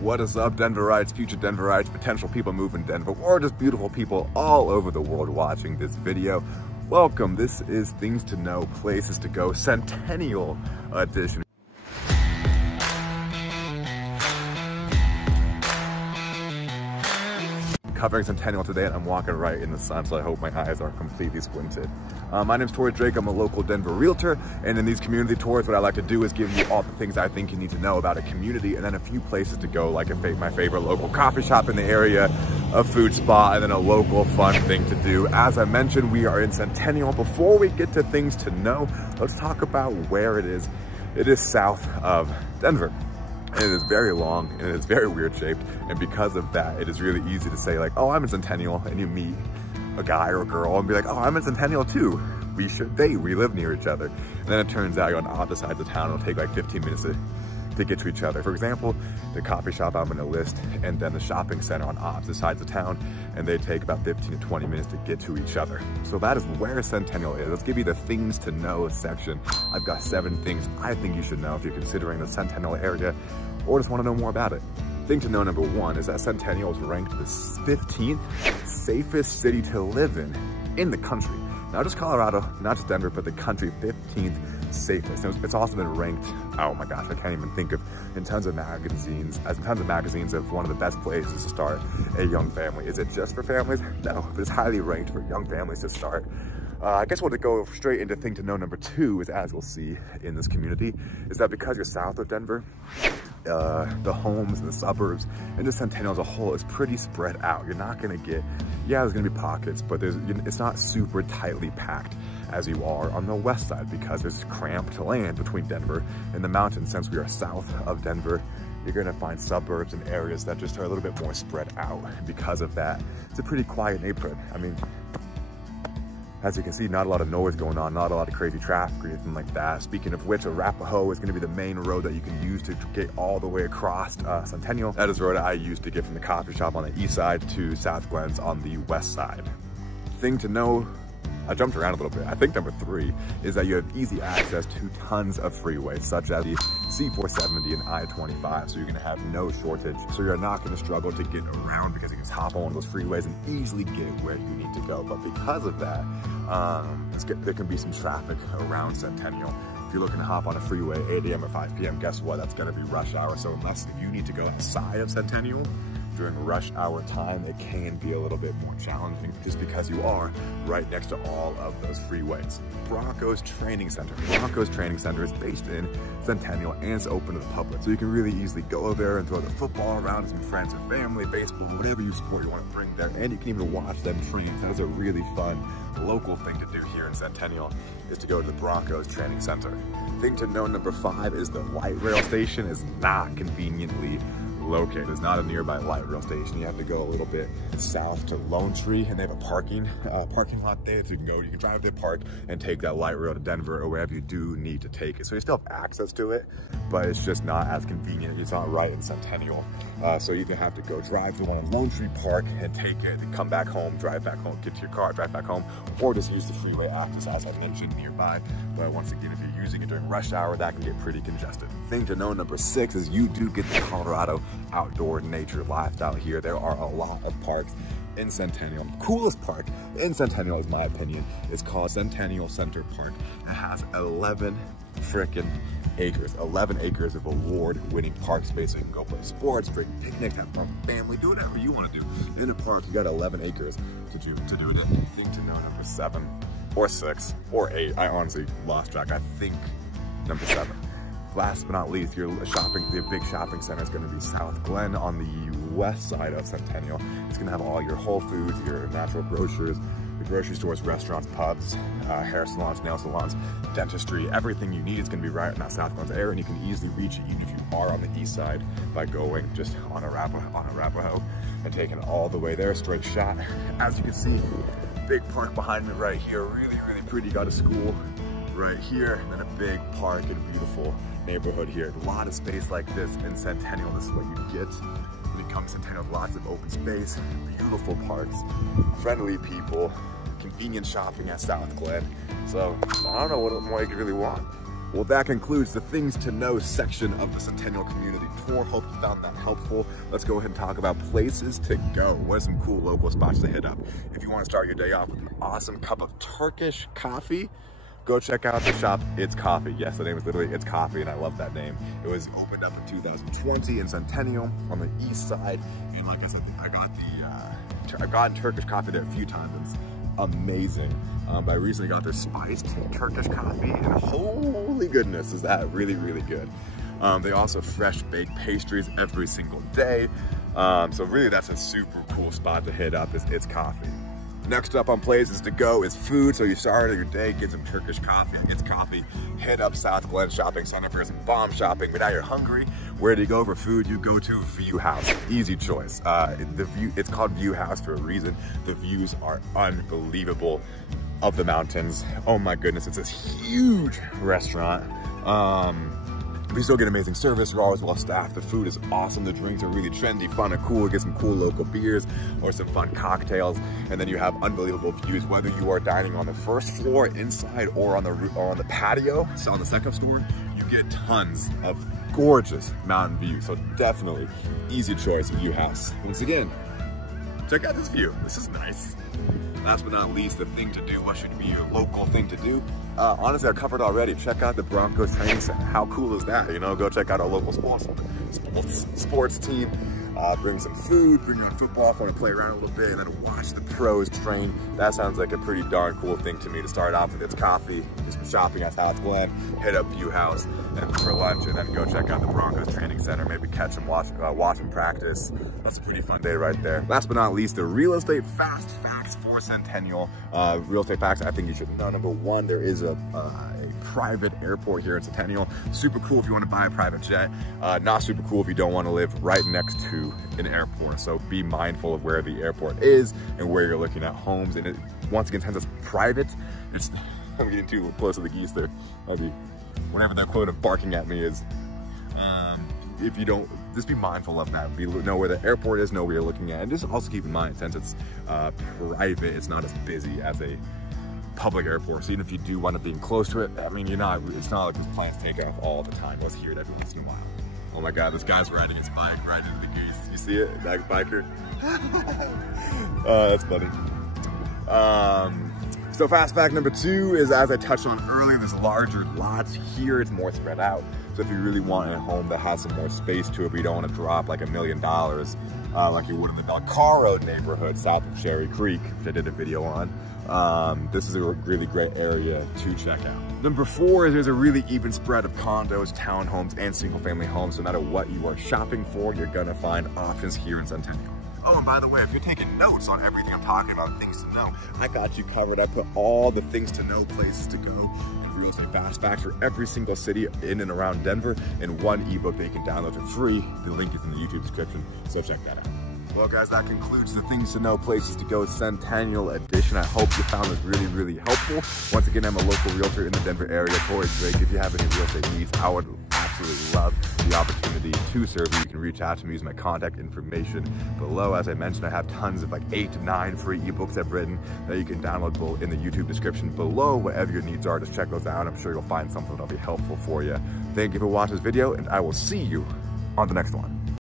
What is up, Denverites, future Denverites, potential people moving Denver, or just beautiful people all over the world watching this video? Welcome. This is Things to Know, Places to Go, Centennial Edition. Covering Centennial today, and I'm walking right in the sun, so I hope my eyes are completely squinted. My name's Torrey. I'm a local Denver realtor, and in these community tours, what I like to do is give you all the things I think you need to know about a community, and then a few places to go, like my favorite local coffee shop in the area, a food spot, and then a local fun thing to do. As I mentioned, we are in Centennial. Before we get to things to know, let's talk about where it is. It is south of Denver. And it is very long and it is very weird shaped, and because of that it is really easy to say like, oh, I'm in Centennial, and you meet a guy or a girl and be like, oh, I'm in Centennial too. We live near each other. And then it turns out you're on opposite sides of town. It'll take like 15 minutes to get to each other. For example, the coffee shop I'm gonna list and then the shopping center on opposite sides of town, and they take about 15 to 20 minutes to get to each other. So that is where Centennial is. Let's give you the things to know section. I've got 7 things I think you should know if you're considering the Centennial area or just want to know more about it. Thing to know number 1 is that Centennial is ranked the 15th safest city to live in the country. Not just Colorado, not just Denver, but the country, 15th safest. It's also been ranked, oh my gosh, I can't even think of, in tons of magazines of one of the best places to start a young family. Is it just for families? No, but it's highly ranked for young families to start. I guess we'll go straight into thing to know number 2 is, as you'll see in this community, is that because you're south of Denver, the homes and the suburbs and the Centennial as a whole is pretty spread out. You're not gonna get, yeah, there's gonna be pockets, but it's not super tightly packed as you are on the west side, because there's cramped land between Denver and the mountains. Since we are south of Denver, you're gonna find suburbs and areas that just are a little bit more spread out. And because of that, it's a pretty quiet neighborhood. I mean, as you can see, not a lot of noise going on, not a lot of crazy traffic or anything like that. Speaking of which, Arapahoe is going to be the main road that you can use to get all the way across Centennial. That is the road I use to get from the coffee shop on the east side to South Glens on the west side. Thing to know, I jumped around a little bit. I think number 3 is that you have easy access to tons of freeways, such as the C470 and I-25, so you're gonna have no shortage. So you're not gonna struggle to get around, because you can just hop on one of those freeways and easily get where you need to go. But because of that, there can be some traffic around Centennial. If you're looking to hop on a freeway 8 a.m. or 5 p.m., guess what? That's gonna be rush hour. So if you need to go outside of Centennial during rush hour time, it can be a little bit more challenging just because you are right next to all of those freeways. Broncos Training Center. Broncos Training Center is based in Centennial and it's open to the public. So you can really easily go there and throw the football around with some friends or family, baseball, whatever you sport you want to bring there. And you can even watch them train. That is a really fun local thing to do here in Centennial, is to go to the Broncos Training Center. Thing to know number 5 is the light rail station is not conveniently located. There's not a nearby light rail station. You have to go a little bit south to Lone Tree, and they have a parking lot there, so you can drive to the park and take that light rail to Denver or wherever you do need to take it. So you still have access to it, but it's just not as convenient. It's not right in Centennial. So you can have to go drive to one in Lone Tree Park and take it, and come back home, drive back home, get to your car, drive back home, or just use the freeway access as I mentioned nearby. But once again, if you're using it during rush hour, that can get pretty congested. Thing to know number 6 is you do get the Colorado outdoor nature lifestyle here. There are a lot of parks in Centennial. The coolest park in Centennial, is my opinion, is called Centennial Center Park. It has 11 freaking acres. 11 acres of award-winning park space. So you can go play sports, drink picnics, have fun with family, do whatever you want to do. In a park, you got 11 acres to do it in. Thing to know number 7 or 6 or 8. I honestly lost track. I think number 7. Last but not least, the big shopping center is going to be South Glen on the west side of Centennial. It's going to have all your Whole Foods, your natural grocers, the grocery stores, restaurants, pubs, hair salons, nail salons, dentistry. Everything you need is going to be right in that South Glens area, and you can easily reach it even if you are on the east side by going just on Arapahoe and taking it all the way there, straight shot. As you can see, big park behind me right here, really, really pretty. Got a school right here, and then a big park and beautiful neighborhood here. A lot of space like this in Centennial. This is what you get when you come to Centennial. Lots of open space, beautiful parks, friendly people, convenient shopping at South Glen. So I don't know what more you could really want. Well, that concludes the things to know section of the Centennial Community Tour. Hope you found that helpful. Let's go ahead and talk about places to go. What are some cool local spots to hit up? If you want to start your day off with an awesome cup of Turkish coffee, go check out the shop It's Coffee. Yes, the name is literally It's Coffee, and I love that name. It was opened up in 2020 in Centennial on the east side. And like I said, I've gotten Turkish coffee there a few times. It's amazing. But I recently got their spiced Turkish coffee, and holy goodness, is that really, really good. They also fresh baked pastries every single day. So really that's a super cool spot to hit up is It's Coffee. Next up on places to go is food. So you start your day, get some Turkish coffee, It's Coffee, head up South Glen Shopping Center for some bomb shopping. But now you're hungry, where do you go for food? You go to View House, easy choice. It's called View House for a reason. The views are unbelievable of the mountains. Oh my goodness, it's this huge restaurant. We still get amazing service. You're always well staffed. The food is awesome. The drinks are really trendy, fun, and cool. Get some cool local beers or some fun cocktails, and then you have unbelievable views. Whether you are dining on the first floor inside or on the patio, so on the second floor, you get tons of gorgeous mountain views. So definitely easy choice, View House. Once again, check out this view. This is nice. Last but not least, the thing to do. What should be your local thing to do? Honestly, I covered already. Check out the Broncos training center. How cool is that? You know, go check out our local sports team. Bring some food, bring your football if you want to play around a little bit, and then watch the pros train. That sounds like a pretty darn cool thing to me to start off with. It's coffee, do some shopping at South Glen, hit up View House and for lunch, and then go check out the Broncos training center, maybe catch them, watch them practice. That's a pretty fun day right there. Last but not least, the real estate fast facts for Centennial. Real estate facts I think you should know. Number one, there is a private airport here in Centennial. Super cool if you want to buy a private jet. Not super cool if you don't want to live right next to an airport. So be mindful of where the airport is and where you're looking at homes. And it, once again, since it's private, I'm getting too close to the geese there. Whenever that quote of barking at me is, if you don't, just be mindful of that. Know where the airport is, know where you're looking at. And just also keep in mind, since it's private, it's not as busy as a public airport. So even if you do wind up being close to it, I mean, it's not like these planes take off all the time. Let's hear it every once in a while. Oh my God, this guy's riding his bike right into the geese. You see it? That biker? That's funny. So fast fact number two is, as I touched on earlier, there's larger lots here. It's more spread out. So if you really want a home that has some more space to it, but you don't want to drop like $1 million, like you would in the Belcaro neighborhood south of Cherry Creek, which I did a video on, this is a really great area to check out. Number four is there's a really even spread of condos, townhomes, and single family homes. So no matter what you are shopping for, you're gonna find options here in Centennial. Oh, and by the way, if you're taking notes on everything I'm talking about, things to know, I got you covered. I put all the things to know, places to go, real estate fast facts for every single city in and around Denver, in one ebook that you can download for free. The link is in the YouTube description, so check that out. Well guys, that concludes the things to know, places to go Centennial edition. I hope you found this really, really helpful. Once again, I'm a local realtor in the Denver area, Torrey. If you have any real estate needs, I would absolutely love the opportunity to serve you. You can reach out to me, use my contact information below. As I mentioned, I have tons of like 8 to 9 free ebooks I've written that you can download in the YouTube description below. Whatever your needs are, just check those out. I'm sure you'll find something that'll be helpful for you. Thank you for watching this video, and I will see you on the next one.